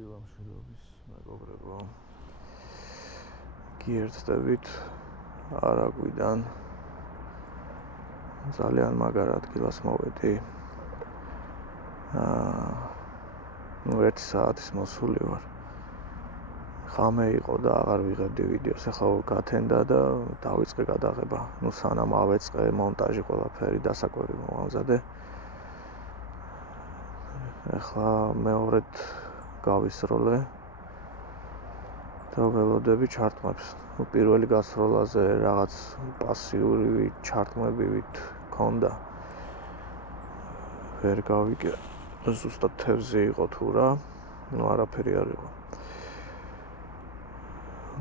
მშვიდი ლამშვიდობის მეგობრებო. გიერთდებით არაგვიდან ძალიან მაგარ ადგილას მოვედი. 1 საათის მოსული ვარ. ხამე იყო და აღარ ვიღებდი ვიდეოს. ახლა გათენდა და დავიწყე გადაღება. სანამ ავეწყე მონტაჟი ყველაფერი დასაკვები მოვამზადე. ახლა მეორედ გავისროლე და ველოდები ჩარტყმებს. პირველი გასროლაზე რაღაც პასიური ჩარტყმებივით ქონდა. ვერ გავიგე. ზუსტად თევზი იყო თუ რა, არაფერი არ იყო.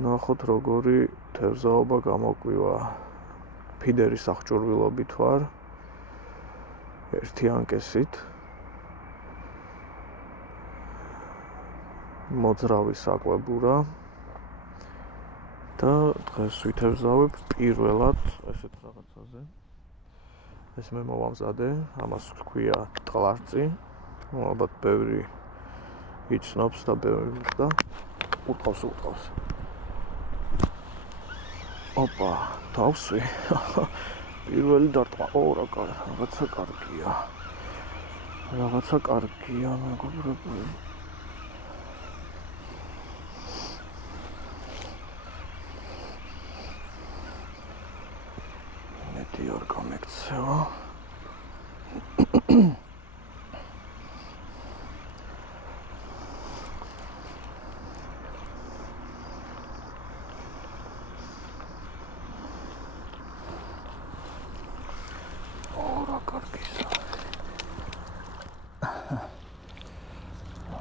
ნახოთ როგორი თევზაობა გამოკვივა. ფიდერის აღჭურვილობით ვარ. ერთი ანკესით. მოძრავი საკვებურა და დღეს ვითევზავებ პირველად ესეთ რაღაცაზე. ეს მე მოვამზადე, ამას ქვია ტყლარწი. ალბათ ბევრი იცნობს და ბევრი და უთავს. ოპა, თავსვი. პირველი დარტყმა. რაღაცა კარგია, მეგობრებო. ორ გამექცევა. რა კარგია.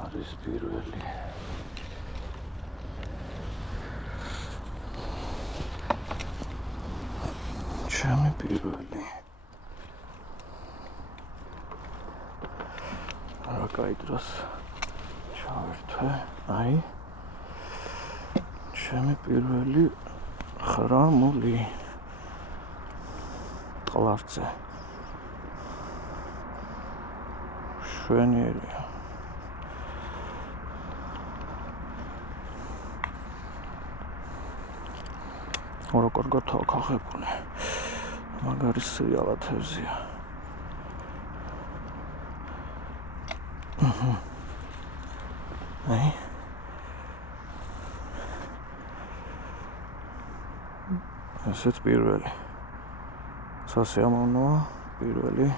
არის პირველი. ჩემი პირველი. რა კაი დროს ჩავერთვე. აი. ჩემი პირველი ხრამული. ტყლარწე. შვენიერია. რა კარგია ხახებული. მაგარი სრიალა თევზია. აი. ესეც პირველი. სასიამოვნოა პირველი.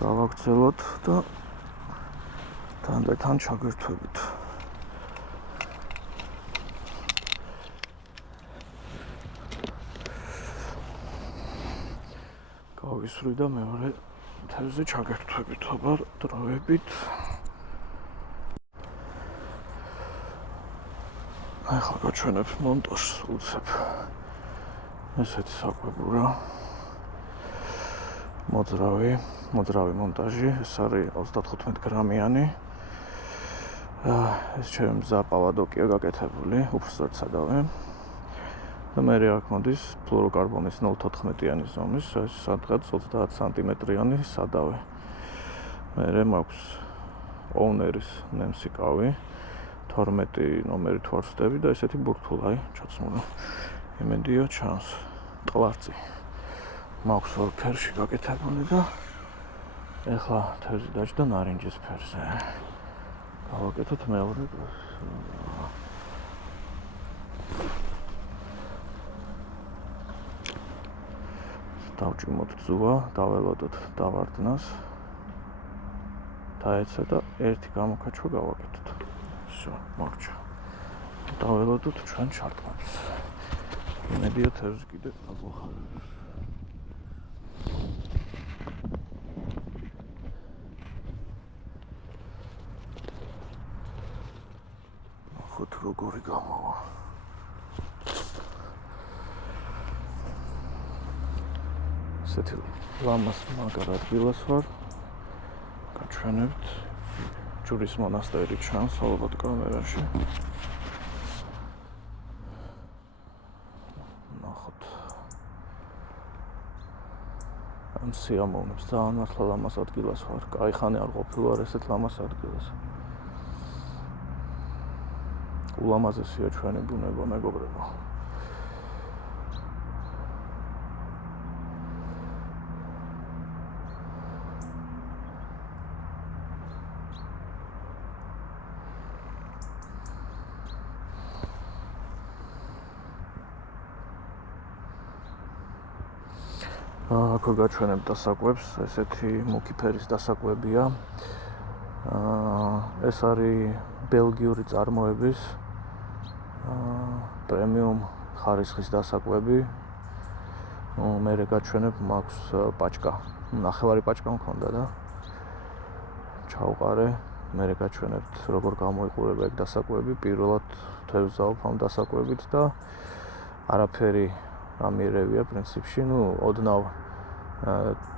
გავაგრძელოთ და თან ჩაგვერთვებით. გავისვრი და მეორე თევზი ჩაგერთვებით, აბა დროებით. ახლა გაჩვენებ მონტაჟს უცებ. ესეთი საკვებურა. მოძრავი მონტაჟი. ეს არის 35 გრამიანი. ეს ჩემ ზაპავადოკია გაკეთებული, უბრალოდ სადავე. და მე აქ მოდის ფლუოროკარბონის 0.14-იანი ზომის, ეს სადღაც 30 სანტიმეტრიანი სადავე. მე მაქვს ოვნერის ნემსიკავი, 12 ნომერით ვარსდები და ესეთი ბურთულაი ჩაცმული. იმედია ჩანს. ტყლარწი. მაქვს ორ ფერში გაკეთებული და ეხლა თევზი დაჭდა ნარინჯის ფერზე. გავაკეთოთ მეორე დროს. დავჭიმოთ ძუვა, დაველოდოთ დავარდნას. დაეცა და ერთი გამოკაჩვა გავაკეთოთ. всё, მორჩა. დაველოდოთ ჩვენ ჩარტყმებს. იმედია თევზი კიდე აღვახარებს. ნახოთ როგორი გამოვა. ესეთი ლამას მაგარ ადგილას ვარ. გაჩვენებთ. ჯურის მონასტერი ჩანს ალბათ კამერაში. ნახოთ. ამ სიამოვნებს ძალიან მართლა ლამას ადგილას ვარ. კაი ხანი არ ყოფილვარ ესეთ ლამას ადგილას. ულამაზესია ჩვენი ბუნება, მეგობრებო. აქვე გაჩვენებ დასაკვებს, ესეთი მუქი ფერის დასაკვებია. ეს არის ბელგიური წარმოების პრემიუმ ხარისხის დასაკვები. მე გაჩვენებ მაქვს პაჭკა, ნახევარი პაჭკა მქონდა და ჩავყარე. მე გაჩვენებთ როგორ გამოიყურება ეგ დასაკვები. პირველად თევზაობ ამ დასაკვებით და არაფერი ამიერევია პრინციპში, ოდნავ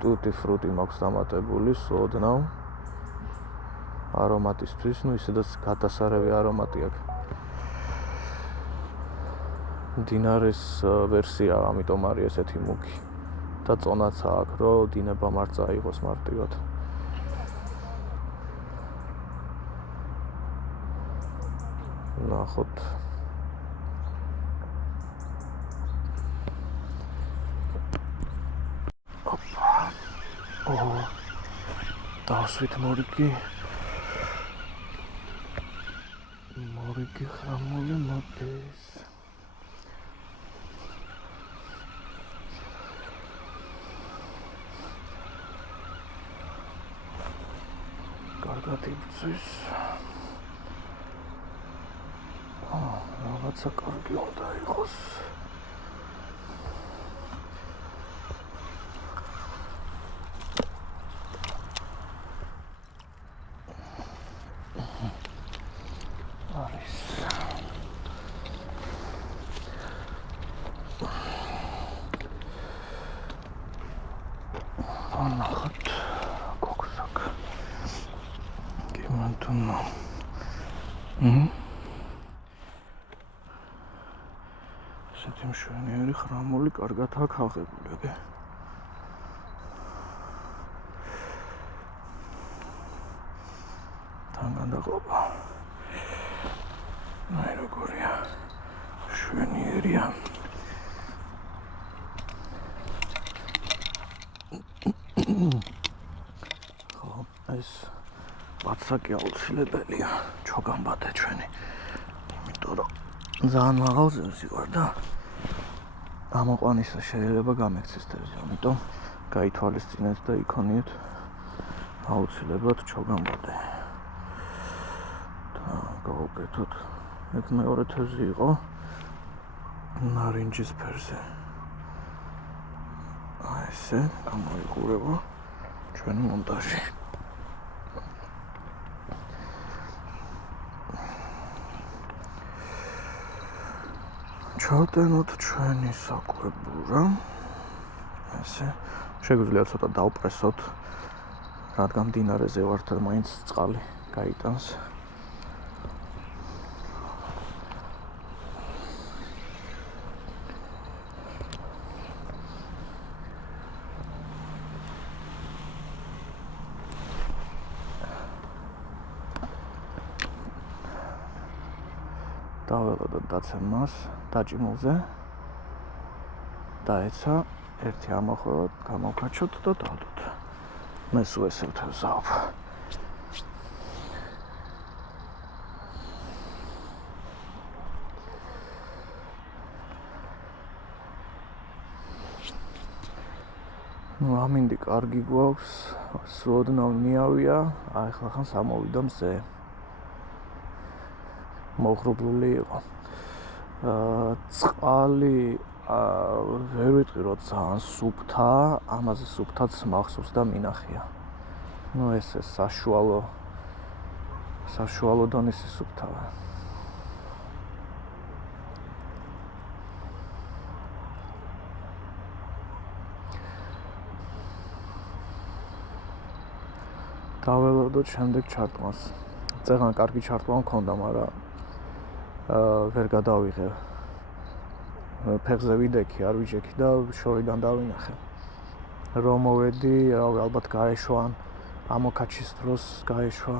ტუტი ფრუტი მაქვს დამატებული, ოდნავ არომატისთვის, ისედაც გადასარევი არომატი აქვს. დინარის ვერსია, ამიტომ არის ესეთი მუქი და წონაც აქვს, რომ დინება მარწა იყოს მარტივად. ნახოთ. დავსვით მორიგი ხრამული მოდის. კარგად იბრძვის. რაღაცა კარგი უნდა იყოს. ნახოთ კოქსაკ. გიმანტუნა. ესეთი მშვენიერი ხრამული კარგად აქვს აღებული, ოკეი. თანგანდაყოფა. აი როგორია. მშვენიერია. ხო, ეს პაცაკი აუცილებელია, ჩოგამბადე ჩვენი. იმიტომ რომ ძალიან მაღალ ზევსი ვარ და ამოყვანისა შეიძლება გამექცეს თევზი, ამიტომ გაითვალისწინეთ და იქონიეთ აუცილებლად ჩოგამბადე. და გავუკეთოთ. ეგ მეორე თევზი იყო ნარინჯის ფერზე. ესე გამოიყურება ჩვენი მონტაჟი. ჩავტენოთ ჩვენი საკვებურა. ესე შეგვიძლია ცოტა დავპრესოთ, რადგან მდინარეზე ვართ და მაინც წყალი გაიტანს. დაველოდოთ დაცემას დაჭიმულზე და ეცა ერთი ამოხვევად გამოვკაჩოთ და დავდოთ. მე სულ ესე ვთევზაობ. ამინდი კარგი გვაქვს, სუდნავ ნიავია, ახლა ხან სამოვიდა მზე. მოხრობლული იყო. წყალი ვერ ვიტყვი რომ ძალიან სუფთაა, ამაზე სუფთაც მახსოვს და მინახია. ეს საშუალო დონის სუფთაა. დაველოდოთ შემდეგ ჩარტვას. წეგან კარგი ჩარტვა მქონდა, მაგრამ ვერ გადავიღე. ფეხზე ვიდექი, არ ვიჯექი და შორიდან დავინახე. რომ მოვედი, ალბათ გაეშვა, ამოქაჩის დროს გაეშვა.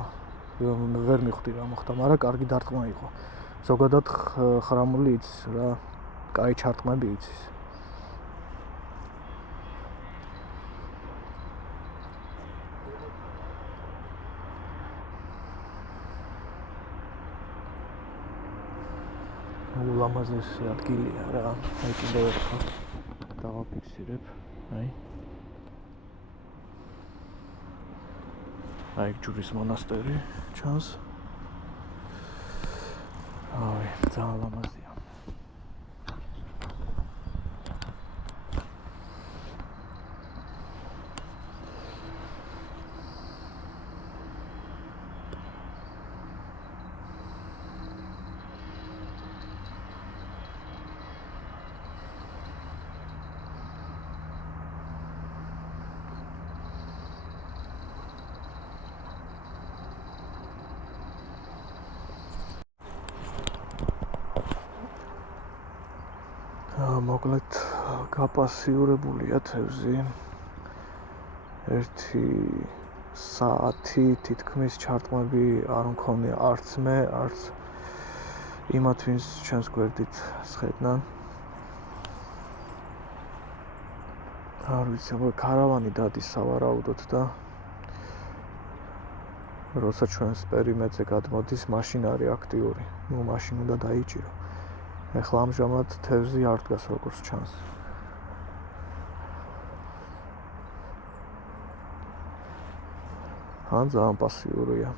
ვერ მიხვდი რა მოხდა, მაგრამ კარგი დარტყმა იყო. ზოგადად ხრამული იცის რა, კაი ჩარტყმები იცის. ულამაზესი ადგილია რა, აი კიდევ ერთხელ დავაფიქსირებ, აი ჯვრის მონასტერი ჩანს. ძალიან ლამაზია. მოკლედ გაპასიურებულია თევზი 1 საათი თითქმის ჩარტყმები არ მქონია არც მე, არც იმათ ვინც ჩემს გვერდით სხედნან. არ ვიცი, ქარავანი დადის სავარაუდოდ და როცა ჩვენს პერიმეტრზე გადმოდის, მაშინ არის აქტიური. მაშინ უნდა დაიჭირო. ეხლა ამჟამად თევზი არ დგას როგორც ჩანს. ან ძალიან პასიურია.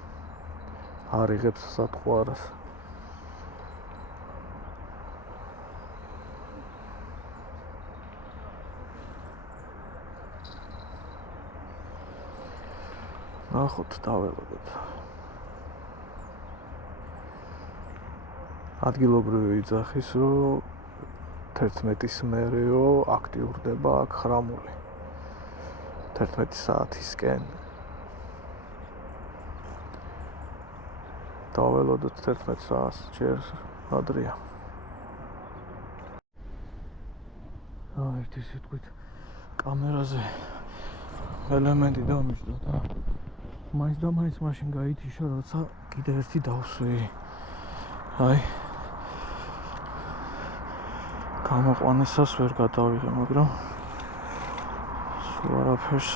არ იღებს სათყვარას. ნახოთ, დაველოდოთ. ადგილობრივი იძახის, რომ 11-ის მერეო აქტიურდება აქ ხრამული. 11 საათისკენ. დაველოდოთ 11 საათს, ჯერ ადრეა. ერთი სიტყვით კამერაზე ელემენტი დამიჯდა და მაინც და მაინც მაშინ გაითიშა, როცა კიდე ერთი დავსვი. გამოყვანისას ვერ გადავიღე, მაგრამ სულ არაფერს.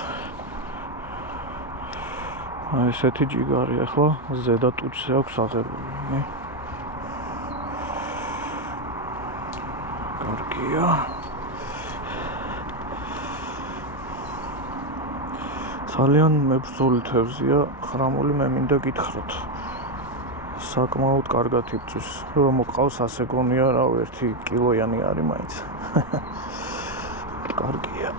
ესეთი ჯიგარი ახლა ზედა ტუჩზე აქვს აღებული. კარგია. ძალიან მებრძოლი თევზია, ხრამული მე მინდა გითხრათ. საკმაოდ კარგად იბრძვის. რომ მოყავს ასე გონია, რა 1 კილოიანი არის მაინც. კარგია.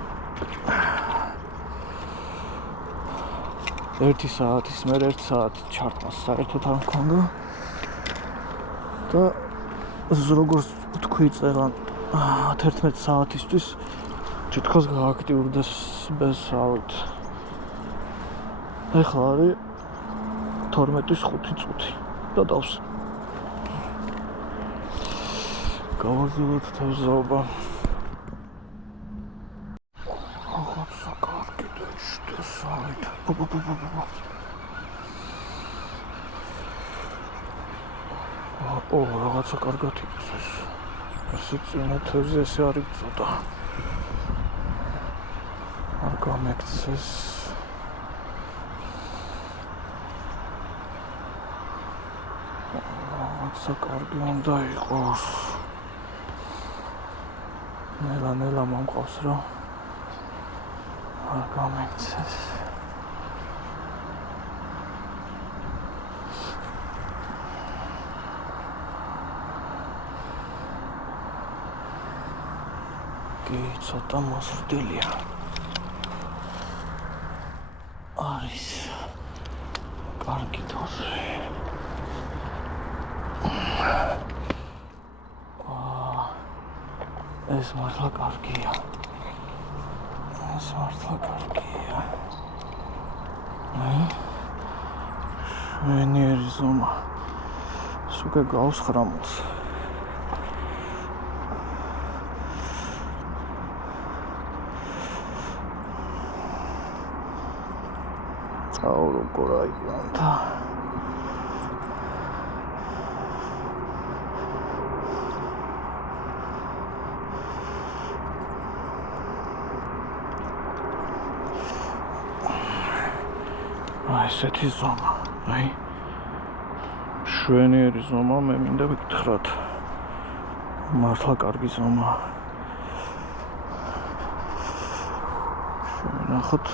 1 საათის მერე 1 საათი ჩარტყმას საერთოდ არ მქონდა. და როგორც თქვი წელან 11 საათისთვის თითქოს გააქტიურდეს ბესავთ. ეხლა არის 12-ის 5 წუთი და დავსვი. გავაგზავნოთ თევზაობა. რაღაცა კარგი დაიშდეს, რაღაცა კარგად იბრძვის. ესე წინა თევზი ესე არ იბრძოდა. არ გამექცეს. რაღაცა კარგი უნდა იყოს. ნელა მომყავს რა. არ გამექცეს. კი, ცოტა მოსრდილია. არის კარგი თორე. ეს მართლა კარგია. შვენიერი ზომა. სულ გავს ხრამულს. წავროკო რაიონთა. ესეთი ზომა, აი შვენიერი ზომა, მე მინდა ვიკითხრათ. მართლა კარგი ზომა. შევინახოთ.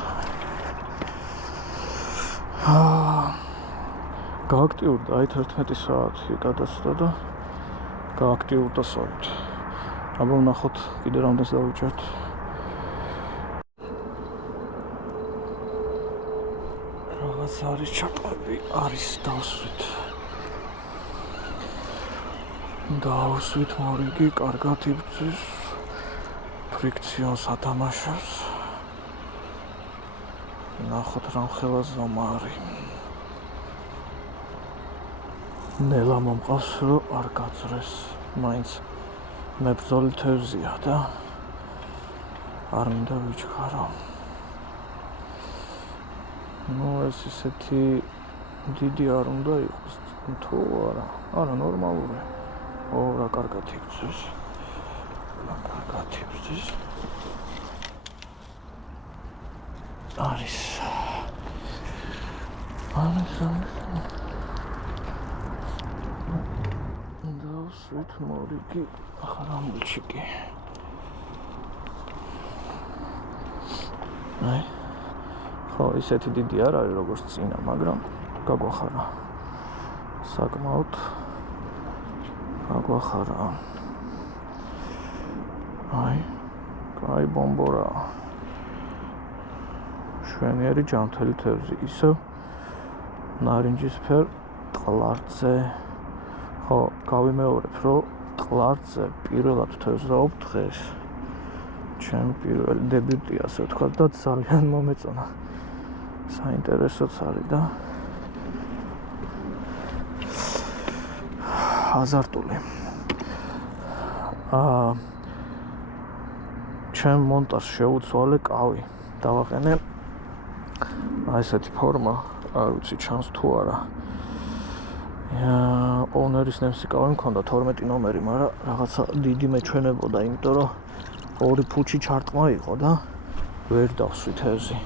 გააქტიურდა აი 11 საათი გადასცდა და გააქტიურდა სწორედ. აბა ვნახოთ კიდე რამდენს დავიჭერთ. რაღაც არის ჩატყვები, არის დავსვით. დავსვით მორიგი, კარგად იბრძვის, ფრიქციონს ათამაშებს. ნახოთ რა ხელა ზომა არის. ნელა მომყავს რომ არ გაძრეს, მაინც მებრძოლი თევზია და არ მინდა ვიჩქარო. ეს ისეთი დიდი არ უნდა იყოს თუ არა, არა ნორმალური. რა კარგად იბრძვის. არის დავსვით მორიგი ახალამბიჩიკი. აი ხო ისეთი დიდი არ არის როგორც წინა, მაგრამ გაგვახარა საკმაოდ გაგვახარა. აი კაი ბომბორა. შვენიერი ჯანმრთელი თევზი, ისევ ნარინჯისფერ ტყლარწზე. ხო, გავიმეორებ, რომ ტყლარწზე პირველად ვთევზაობ დღეს. ჩემი პირველი დებიუტი, ასე ვთქვათ, და ძალიან მომეწონა. საინტერესოც არის და აზარტული. ჩემ მონტაჟს შეუცვალე კავი. დავაყენე ესეთი ფორმა, არ ვიცი ჩანს თუ არა. ონერის ნემსი კავი მქონდა 12 ნომერი, მაგრამ რაღაცა დიდი მეჩვენებოდა, იმიტომ რომ 2 ფუჩი ჩარტყმა იყო და ვერ დავსვით თევზი.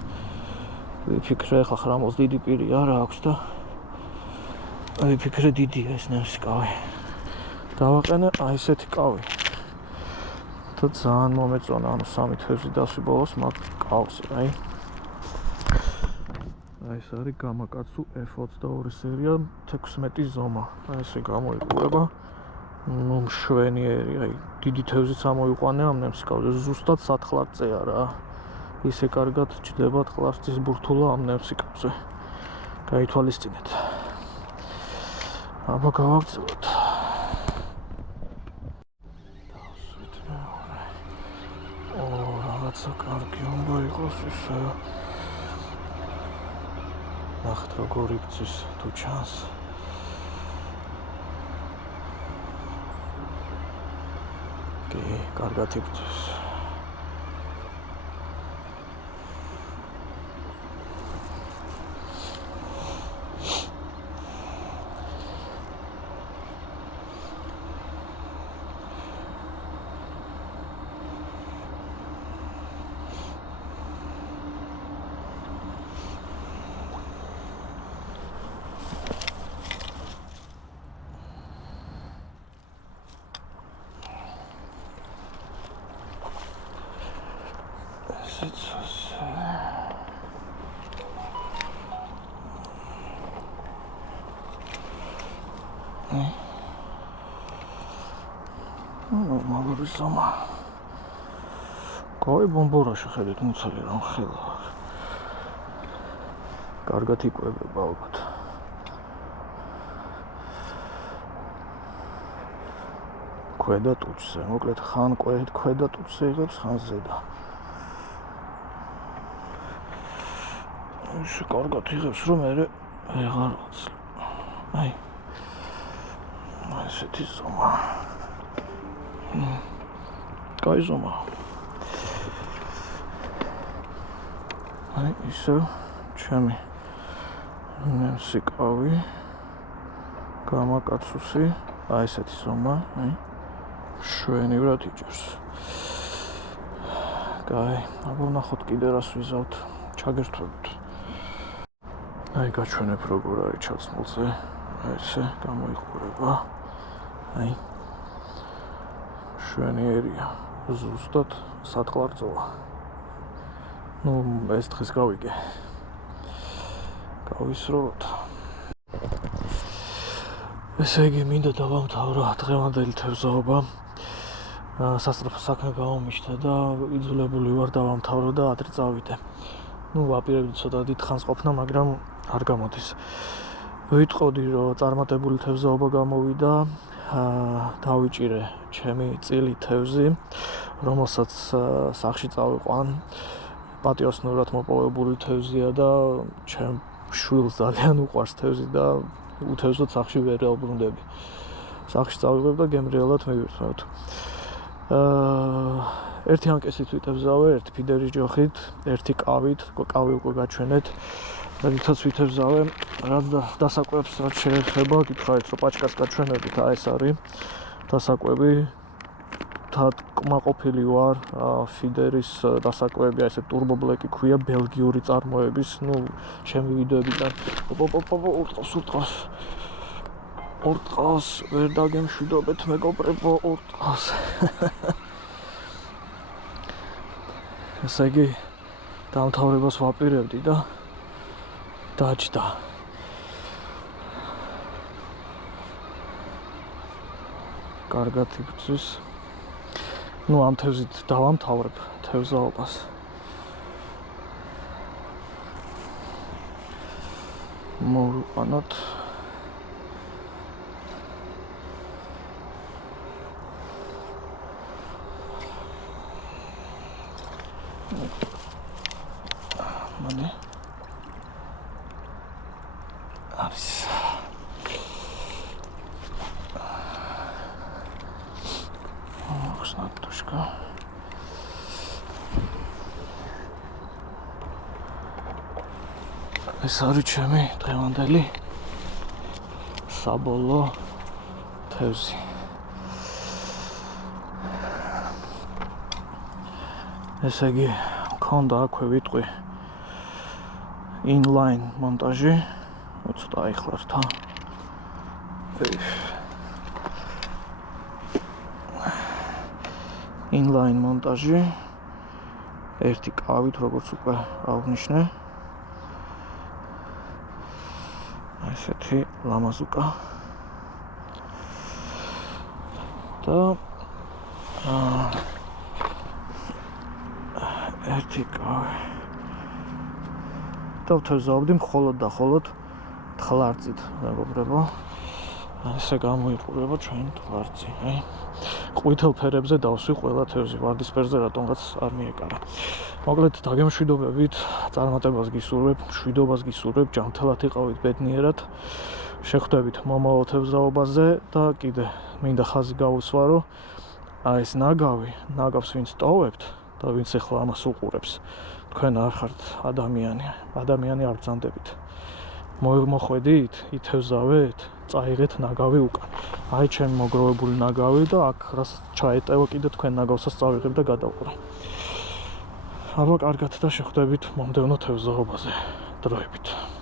ვიფიქრე ხა ხრამოს დიდი პირი არა აქვს და ვიფიქრე დიდია ეს ნემსი კავი. დავაყენე აი ესეთი კავი. და ძალიან მომეწონა, ანუ 3 თევზი დასვი ბოლოს მაგ კავს, აი. ეს არის გამაკაცუ F22 სერია 16 ზომა. აი ესე გამოიყურება. მშვენიერი, აი დიდი თევზიც ამოიყვანე ამ ნემსი კავზე, ზუსტად სატყლარწეა რა. ისე კარგად ჭდება ტყლარწის ბურთულა ამ ნემსი კავზე. გაითვალისწინეთ. აბა გავაგრძელოთ. დავსვით მეორე. რაღაცა კარგი უნდა იყოს ისე. ნახეთ როგორ იბრძვის თუ ჩანს. კი, კარგად იბრძვის. ნორმალური ზომა. კაი ბომბორა შეხედეთ მუცელი რა ხელა. კარგად იკვებება ალბათ. ქვედა ტუჩზე, მოკლედ ხან ქვედა ტუჩზე იღებს, ხან ზედა. ის კარგად იღებს, რომ მე ვეღარ ვაცლ. აი. ესეთი ზომა. კაი ზომა. აი ისე ჩემი ნემსი კავი გამაკაცუსი, აი ესეთი ზომა, აი შვენივრად იჭერს. კაი, აბა ვნახოთ კიდე რას ვიზავთ, ჩაგერთვებთ. აი გაჩვენებ როგორ არის ჩაცმულზე. ესე გამოიყურება. აი შვენიერია. ზუსტად სატყლარწოა. ეს დღეს გავიგე. გავისროლოთ. ესე იგი მინდა დავამთავრო დღევანდელი თევზაობა. სასწრაფო საქმე გამომიშთა და იძულებული ვარ დავამთავრო და ადრე წავიდე. ვაპირებდი ცოტა დიდ ხანს ყოფნა, მაგრამ არ გამოდის. ვიტყოდი რომ წარმატებული თევზაობა გამოვიდა. დავიჭირე ჩემი წილი თევზი, რომელსაც სახში წავიყვან. პატიოსნურად მოპოვებული თევზია და ჩემ შვილს ძალიან უყვარს თევზი და უთევზოდ სახში ვერ დავბრუნდები. სახში წავიღებ და გემრიელად მივირთმევთ. ერთი ანკესით ვიტევზავე, ერთი ფიდერის ჯოხით, ერთი კავით, კავი უკვე გაჩვენეთ. რითაც ვითევზავე, რაც დასაკვებს რაც შეეხება, გითხარით რომ პაჩკას გაჩვენებით, ეს არის დასაკვები. კმაყოფილი ვარ ფიდერის დასაკვები, ესე turbo black-ი ქვია, ბელგიური წარმოების, ჩემი ვიდეოებიდან ურტყავს, ვერ დაგემშვიდობეთ მეგობრებო, ურტყავს. ესე იგი, დამთავრებას ვაპირებდი და დაჯდა. კარგად იბრძვის. ამ თევზით დავამთავრებ თევზაობას. მოვიყვანოთ. მანე არის ახსნათუშკა ეს არის ჩემი დღევანდელი საბოლოო თევზი. ესე იგი მქონდა აქვე ვიტყვი inline მონტაჟი, ცოტა აიხლართ. inline მონტაჟი, ერთი კავით, როგორც უკვე აღნიშნე. ესეთი ლამაზუკა. და ერთი კავი. დავთევზავდი მხოლოდ და მხოლოდ თხლარწით, მეგობრებო. ესე გამოიყურება ჩვენი თხლარწი. ყვითელ ფერებზე დავსვი ყველა თევზი, ვარდისფერზე რატომღაც არ მიეკარა. მოკლედ დაგემშვიდობებით, წარმატებას გისურვებ, მშვიდობას გისურვებ, ჯანმრთელად იყავით ბედნიერად. შეხვდებით მომავალ თევზაობაზე და კიდე მინდა ხაზი გავუსვა, რომ ეს ნაგავს ვინც ტოვებთ და ვინც ახლა ამას უყურებს, თქვენ არ ხართ ადამიანი არ ბრძანდებით. მოხვედით, ითევზავეთ, წაიღეთ ნაგავი უკან. აი ჩემი მოგროვებული ნაგავი და აქ რას ჩაეტევა კიდე თქვენ ნაგავსაც წავიღებ და გადავყრა. აბა კარგად და შეხვდებით მომდევნო თევზაობაზე. დროებით.